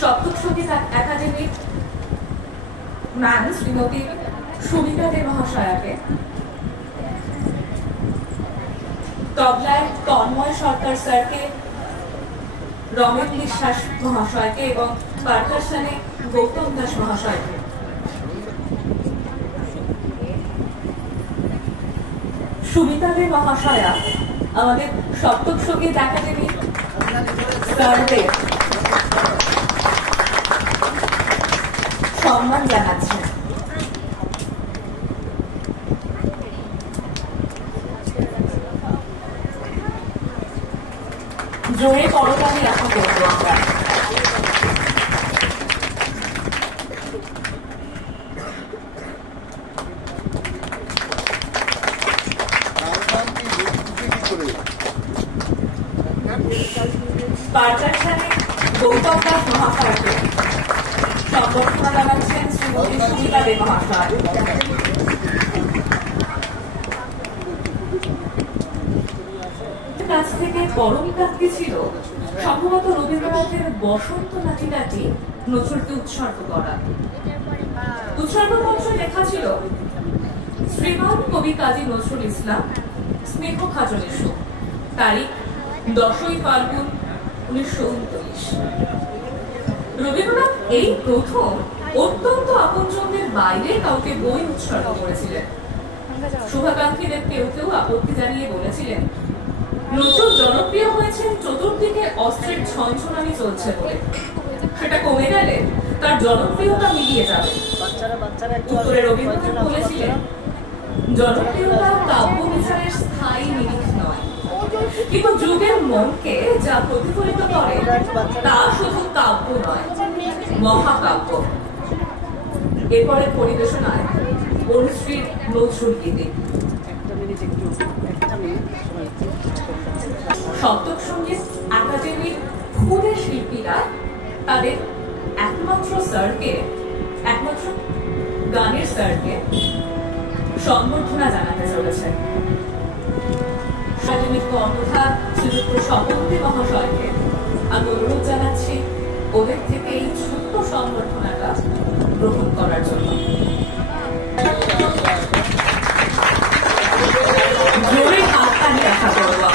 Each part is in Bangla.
সপ্তক সঙ্গীত একাডেমির ম্যাম শ্রীমতী সুমিতা দে মহাশয়াকে, তবলায় তন্ময় সরকার স্যারকে, রমেন বিশ্বাস মহাশয়কে এবং পারকাশনে গৌতম দাস মহাশয়কে। সুমিতা দে মহাশয়া আমাদের সপ্তক সঙ্গীত একাডেমি স্যারদের সম্মান জানাচ্ছেন। জোরে করতালি আশা করবো আমরা। পারকাশনে গৌতম দাস মহাশয়কে সংবর্ধনা জানাচ্ছেন শ্রীমতী সুমিতা দে মহাশয়। কাছ থেকে পরম কাব্যে ছিল সম্ভবত রবীন্দ্রনাথের বসন্ত নাটিকাটি নজরুলকে উৎসর্গ করা। উৎসর্গপত্র লেখা ছিল শ্রীমান কবি কাজী নজরুল ইসলাম, স্নেহ খাজনের শোক, তারিখ 10ই ফাল্গুন 1939। রবীন্দ্রনাথ এই প্রথম অত্যন্ত আপনজনদের বাইরে কাউকে বই উৎসর্গ করেছিলেন। শুভাকাঙ্ক্ষীদের কেউ কেউ আপত্তি জানিয়ে বলেছিলেন নজরুল জনপ্রিয় হয়েছেন চতুর্দিকে অস্ত্রের ঝনঝনানি চলছে বলে, সেটা কমে গেলে তার জনপ্রিয়তা মিলিয়ে যাবে। উত্তরে রবীন্দ্রনাথ বলেছিলেন জনপ্রিয়তা কাব্য বিচারের স্থায়ী নিরিখ নয়, কিন্তু যুগের মনকে যা প্রতিফলিত করে তা শুধু কাব্য নয়, মহাকাব্য। এরপরে পরিবেশনায় অনুশ্রীর নজরুল গীতি। সপ্তক সঙ্গীত একাডেমির খুদে শিল্পীরা তাদের একমাত্র গানের স্যারকে সম্বর্ধনা জানাতে চলেছে। একাডেমির কর্ণধার শ্রীযুক্ত স্বপন্তি মহাশয়কে আমি অনুরোধ জানাচ্ছি ওদের থেকে এই ছোট্ট সম্বর্ধনাটা গ্রহণ করার জন্য। জোরে হাততালি আশা করবো।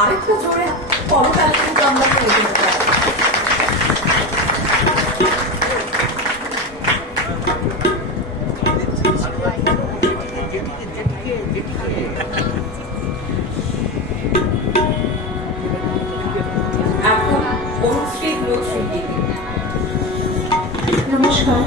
আরেকটু জোরে করতালি কিন্তু আমরা করে দিতে পারি। এখন অনুশ্রীর নজরুল গীতি। নমস্কার।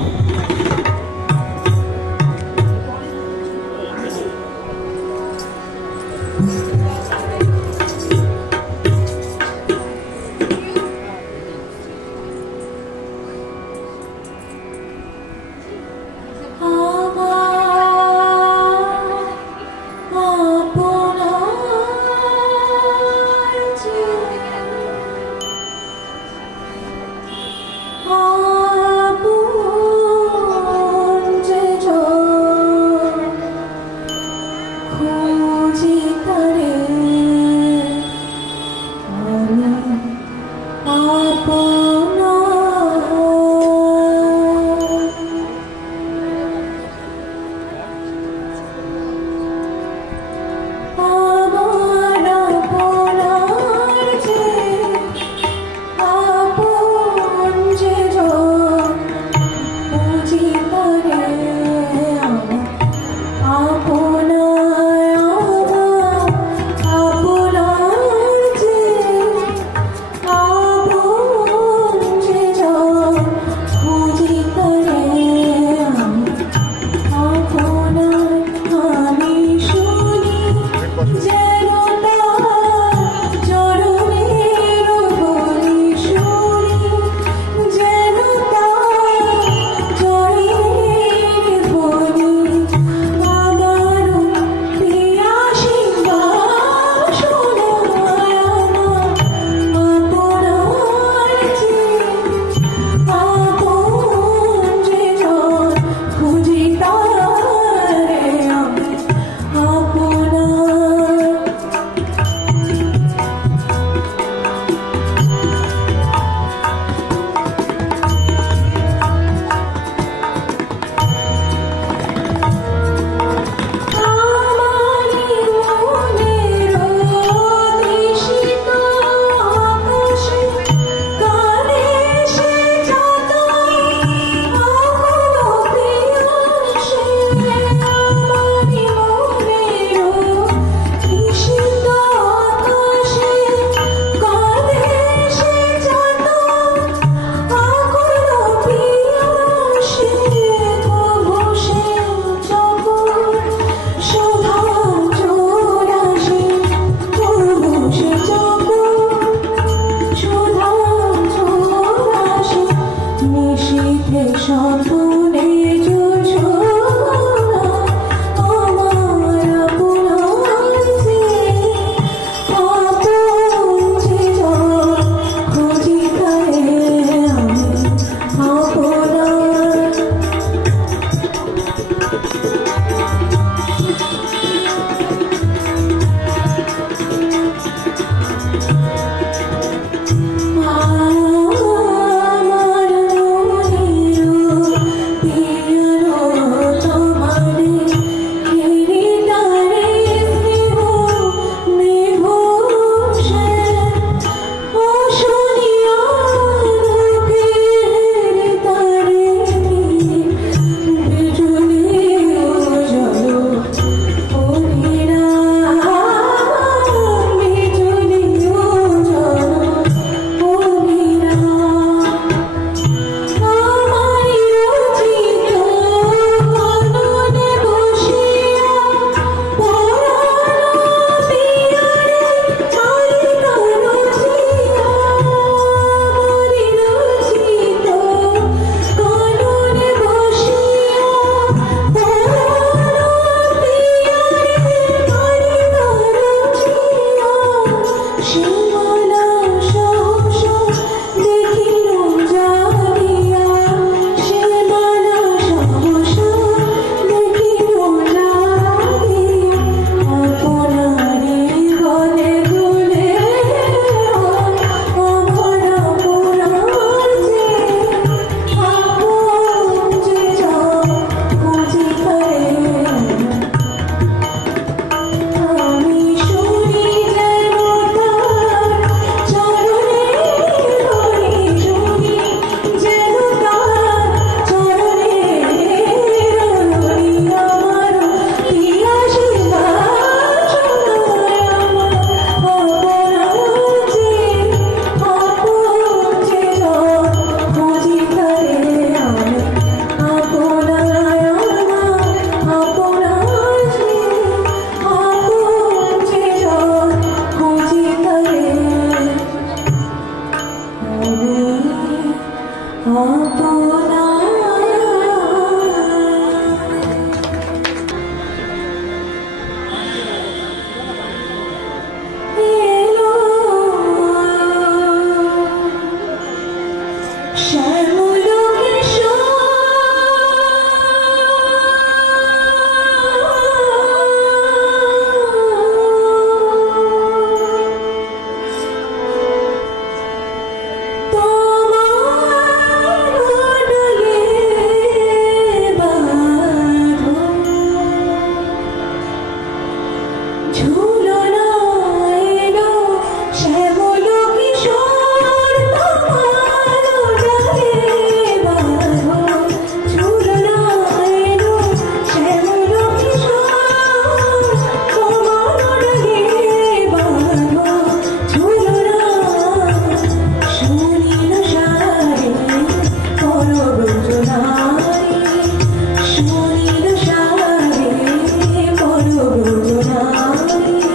Shoni no share, poro gojona.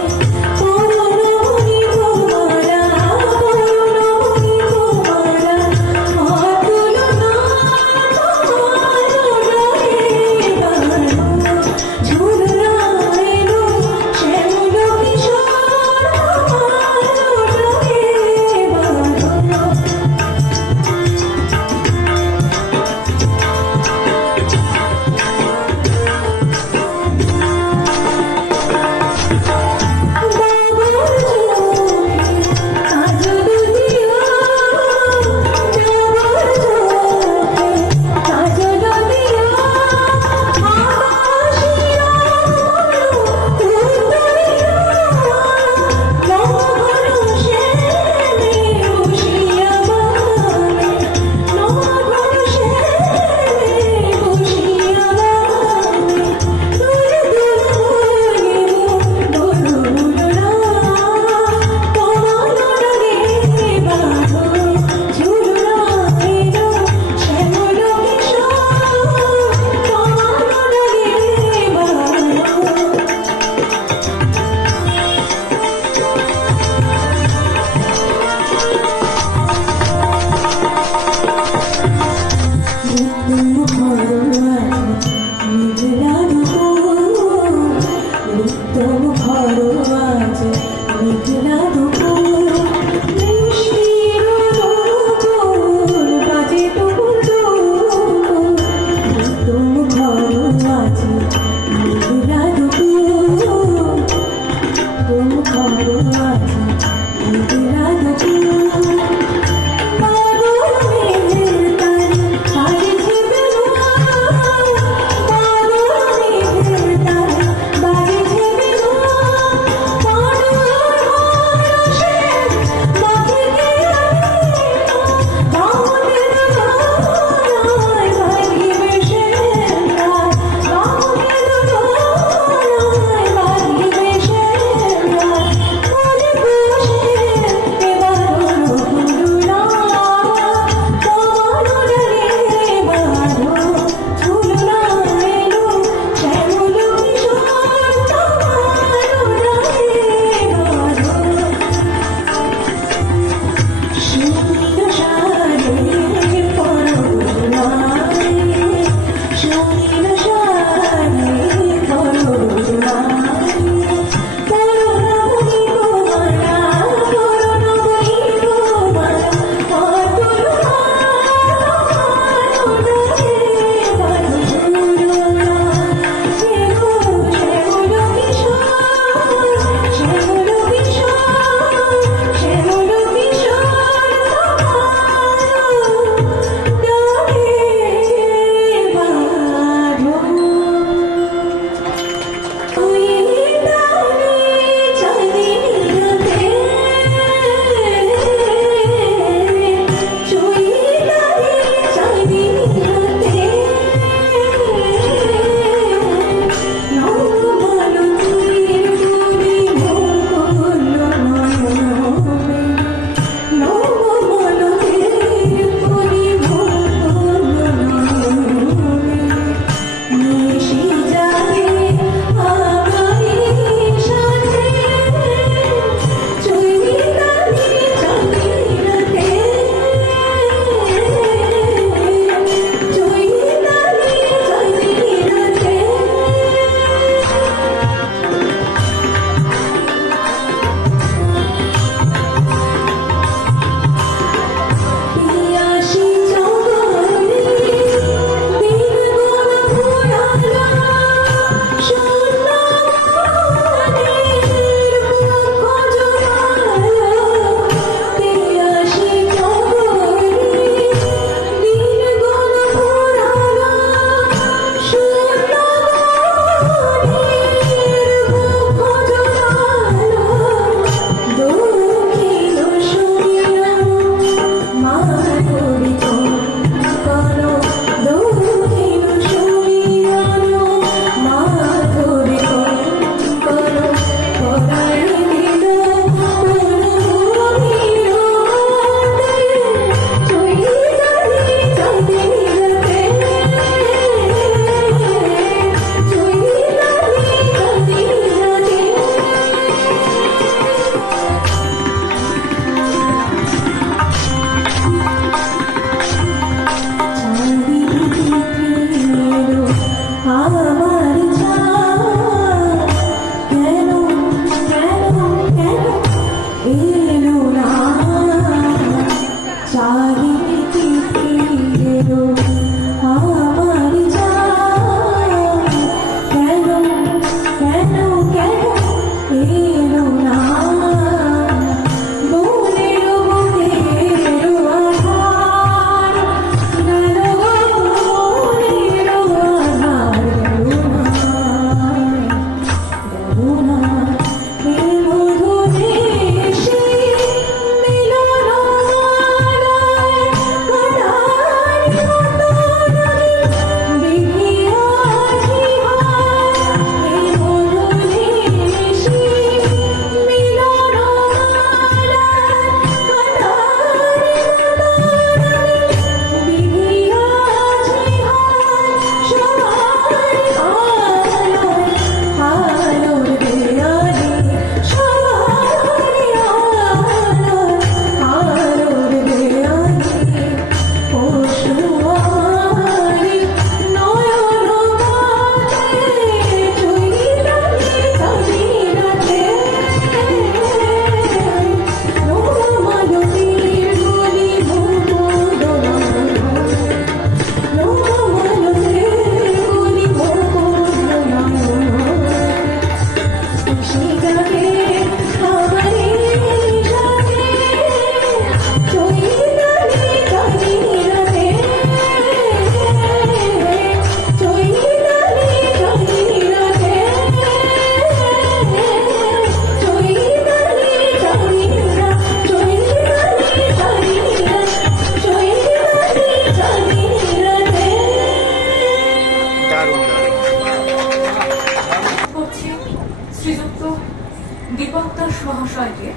Dipak Das মহাশয়কে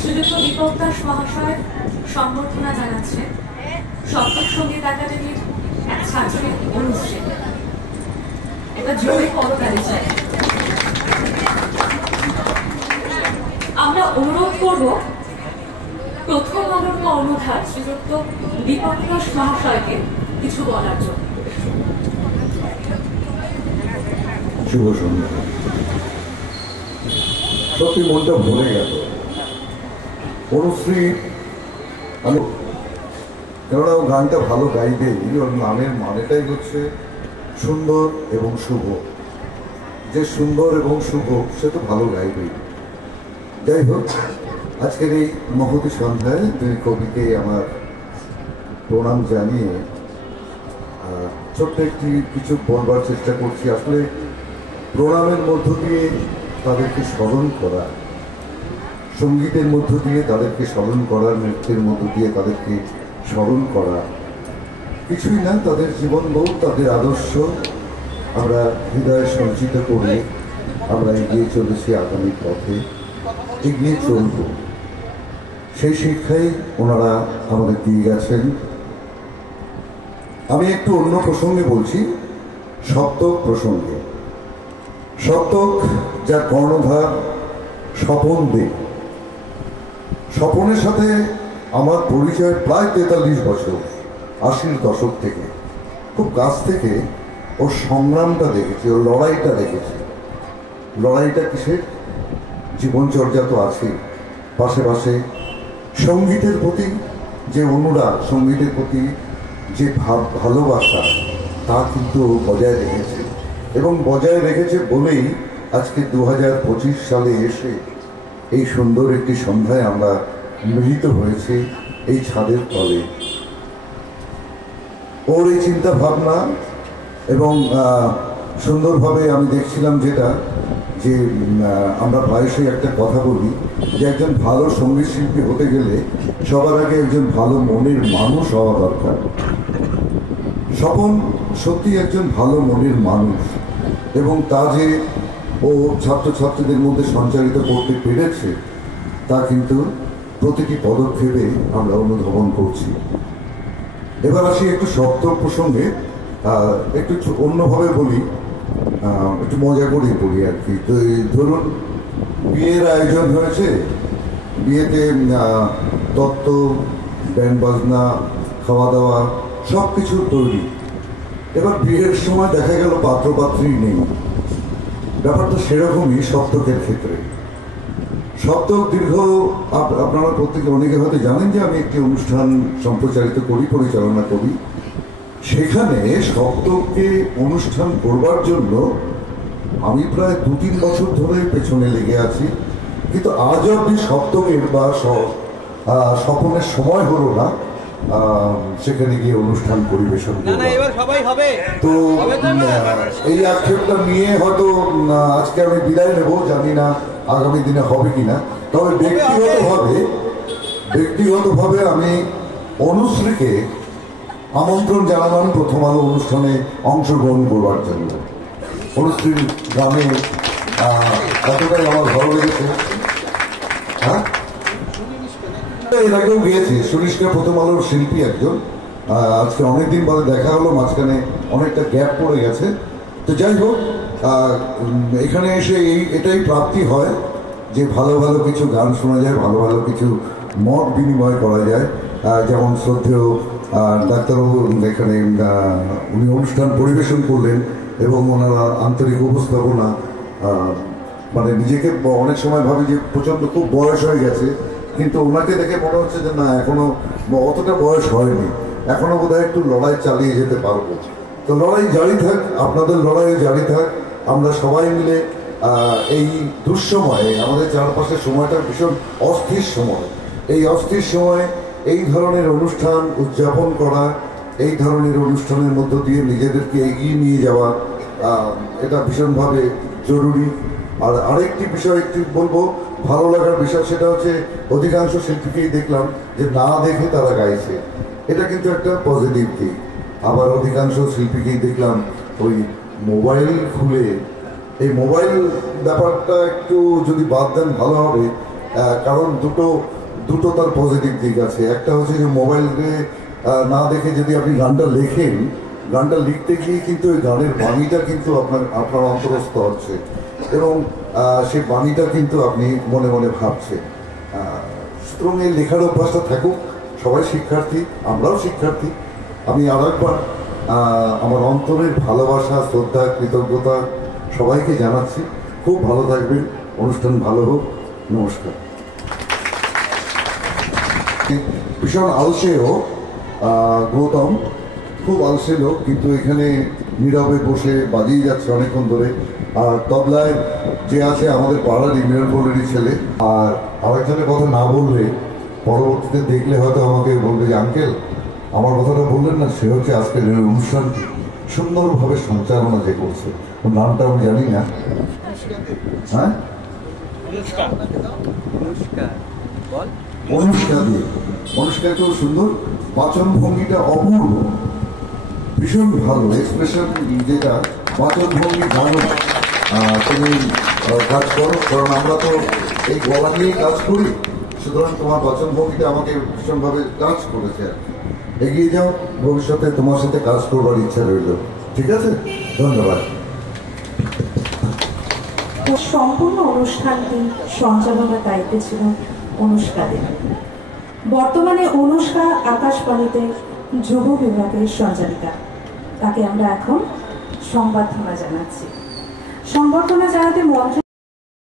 শ্রীযুক্ত দীপক দাস মহাশয় সম্বর্ধনা জানাচ্ছে সপ্তক সঙ্গীত একাডেমির এক ছাত্রী অনুশ্রী। এটা জোরে করতালি চাই। আমরা অনুরোধ করব প্রথম আলোর কর্ণধার শ্রীযুক্ত দীপক দাস মহাশয়কে কিছু বলার জন্য। শুভ সন্ধ্যা। সত্যি মনটা ভরে গেল অনুশ্রী, কেননা ও গানটা ভালো গাইবে। ওর নামের মানেটাই হচ্ছে সুন্দর এবং শুভ। যে সুন্দর এবং শুভ সে তো ভালো গাইবেই। যাই হোক, আজকের এই মহতী সন্ধ্যায় দুই কবিকে আমার প্রণাম জানিয়ে ছোট্ট একটি কিছু বলবার চেষ্টা করছি। আসলে প্রণামের মধ্য দিয়ে তাদেরকে স্মরণ করা, সঙ্গীতের মধ্য দিয়ে তাদেরকে স্মরণ করা, নৃত্যের মধ্য দিয়ে তাদেরকে স্মরণ করা কিছুই না, তাদের জীবনবোধ, তাদের আদর্শ আমরা হৃদয়ে সঞ্চিত করে আমরা এগিয়ে চলেছি আগামী পথে, এগিয়ে চলব। সেই শিক্ষাই ওনারা আমাদের দিয়ে গেছেন। আমি একটু অন্য প্রসঙ্গে বলছি, সপ্তক প্রসঙ্গে। সপ্তক যার কর্ণধার স্বপন দে। স্বপনের সাথে আমার পরিচয় প্রায় 43 বছর, 80-র দশক থেকে। খুব কাছ থেকে ওর সংগ্রামটা দেখেছি, ওর লড়াইটা দেখেছি। লড়াইটা কিসের? জীবনচর্যা তো আছে, পাশে পাশে সঙ্গীতের প্রতি যে অনুরাগ, সঙ্গীতের প্রতি যে ভালোবাসা, তা কিন্তু বজায় রেখেছে। এবং বজায় রেখেছে বলেই আজকে 2025 সালে এসে এই সুন্দর একটি সন্ধ্যায় আমরা মিলিত হয়েছি এই ছাদের তলে। ওর এই চিন্তা ভাবনা এবং সুন্দরভাবে আমি দেখছিলাম যেটা, যে আমরা প্রায়শই একটা কথা বলি যে একজন ভালো সঙ্গীত শিল্পী হতে গেলে সবার আগে একজন ভালো মনের মানুষ হওয়া দরকার। স্বপন সত্যি একজন ভালো মনের মানুষ, এবং তা যে ও ছাত্রছাত্রীদের মধ্যে সঞ্চারিত করতে পেরেছে তা কিন্তু প্রতিটি পদক্ষেপে আমরা অনুধাবন করছি। এবার আসি একটু সপ্তক প্রসঙ্গে, একটু অন্যভাবে বলি, একটু মজা করেই বলি আর কি। তো ধরুন বিয়ের আয়োজন হয়েছে, বিয়েতে তত্ত্ব, ব্যান্ড বাজনা, খাওয়া দাওয়া সব কিছু তৈরি। এবার বিয়ের সময় দেখা গেল পাত্রপাত্রী নেই। ব্যাপারটা সেরকমই সপ্তকের ক্ষেত্রে। সপ্তক দীর্ঘ, আপনারা প্রত্যেকে অনেকে হয়তো জানেন যে আমি একটি অনুষ্ঠান সম্প্রচারিত করি, পরিচালনা করি। সেখানে সপ্তককে অনুষ্ঠান করবার জন্য আমি প্রায় 2-3 বছর ধরে পেছনে লেগে আছি, কিন্তু আজ অবধি সপ্তকের বা স্বপনের সময় হলো না সেখানে গিয়ে অনুষ্ঠান পরিবেশন। তো এই আক্ষেপটা নিয়ে হয়তো আজকে আমি বিদায় নেব, জানি না আগামী দিনে হবে কিনা। তবে ব্যক্তিগতভাবে আমি অনুশ্রীকে আমন্ত্রণ জানালাম প্রথম আলো অনুষ্ঠানে অংশগ্রহণ করবার জন্য। অনুশ্রীর গানে এতটাই আমার ভালো লেগেছে। হ্যাঁ, এর আগেও গিয়েছি। সুনিষ্কা প্রথম আলোর শিল্পী একজন, আজকে অনেকদিন বাদে দেখা হলো, মাঝখানে অনেকটা গ্যাপ পড়ে গেছে। তো যাই হোক, এখানে এসে এটাই প্রাপ্তি হয় যে ভালো ভালো কিছু গান শোনা যায়, ভালো ভালো কিছু মত বিনিময় করা যায়। যেমন শ্রদ্ধেয় ডাক্তারবাবু এখানে উনি অনুষ্ঠান পরিবেশন করলেন এবং ওনার আন্তরিক উপস্থাপনা, মানে নিজেকে অনেক সময় ভাবি যে প্রচণ্ড খুব বয়স হয়ে গেছে, কিন্তু ওনাকে দেখে মনে হচ্ছে যে না, এখনো অতটা বয়স হয়নি, এখনো বোধহয় একটু লড়াই চালিয়ে যেতে পারবো। তো লড়াই জারি থাক, আপনাদের লড়াই জারি থাক। আমরা সবাই মিলে এই দুঃসময়ে, আমাদের চারপাশের সময়টা ভীষণ অস্থির সময়, এই অস্থির সময়ে এই ধরনের অনুষ্ঠান উদযাপন করা, এই ধরনের অনুষ্ঠানের মধ্য দিয়ে নিজেদেরকে এগিয়ে নিয়ে যাওয়া, এটা ভীষণভাবে জরুরি। আর আরেকটি বিষয় একটু বলবো, ভালো লাগার বিষয়, সেটা হচ্ছে অধিকাংশ শিল্পীকেই দেখলাম যে না দেখে তারা গাইছে। এটা কিন্তু একটা পজিটিভ দিক। আবার অধিকাংশ শিল্পীকেই দেখলাম ওই মোবাইল খুলে এই মোবাইল ব্যাপারটা একটু যদি বাদ দেন ভালো হবে, কারণ দুটো তার পজিটিভ দিক আছে। একটা হচ্ছে যে মোবাইলে না দেখে যদি আপনি গানটা লেখেন, গানটা লিখতে গিয়ে কিন্তু ওই গানের বাণীটা কিন্তু আপনার অন্তরস্থ হচ্ছে এবং সেই বাণীটা কিন্তু আপনি মনে মনে ভাবছেন। সুতরাং এই লেখার অভ্যাসটা থাকুক। সবাই শিক্ষার্থী, আমরাও শিক্ষার্থী। আমি আরেকবার আমার অন্তরের ভালোবাসা, শ্রদ্ধা, কৃতজ্ঞতা সবাইকে জানাচ্ছি। খুব ভালো থাকবেন, অনুষ্ঠান ভালো হোক। নমস্কার। ভীষণ আলসেয় গৌতম, খুব আলসে লোক, কিন্তু এখানে নীরবে বসে বাজিয়ে যাচ্ছে অনেকক্ষণ ধরে। আর তবলায় যে আছে আমাদের পাড়ার ইমরান বলেরই ছেলে। আর আরেকজনের কথা না বললে পরবর্তীতে দেখলে হয়তো আমাকে বলবে যে আঙ্কেল আমার কথাটা বললেন না, সে হচ্ছে আজকের এই অনুষ্ঠানটি সুন্দরভাবে সঞ্চালনা যে করছে, ওর নামটা আমি জানি না। হ্যাঁ, অনুষ্কা দিয়ে। অনুষ্কা খুব সুন্দর, বাচন ভঙ্গিটা অপূর্ব, ভীষণ ভালো এক্সপ্রেশন, যেটা বাচন ভঙ্গি ভালো। তুমি কাজ করো, কারণ আমরা তো এই গলা নিয়েই কাজ করি, সুতরাং তোমার বাচন ভঙ্গিটা আমাকে ভীষণভাবে কাজ করেছে আর কি। এগিয়ে যাও, ভবিষ্যতে তোমার সাথে কাজ করবার ইচ্ছা রইল। ঠিক আছে, ধন্যবাদ। সম্পূর্ণ অনুষ্ঠানটি সঞ্চালনার দায়িত্বে ছিল অনুষ্কা দেব। বর্তমানে অনুষ্কা আকাশবাণীতে যুব বিভাগের সঞ্চালিকা। তাকে আমরা এখন সংবর্ধনা জানাচ্ছি। সংবর্ধনা জানাতে মঞ্চ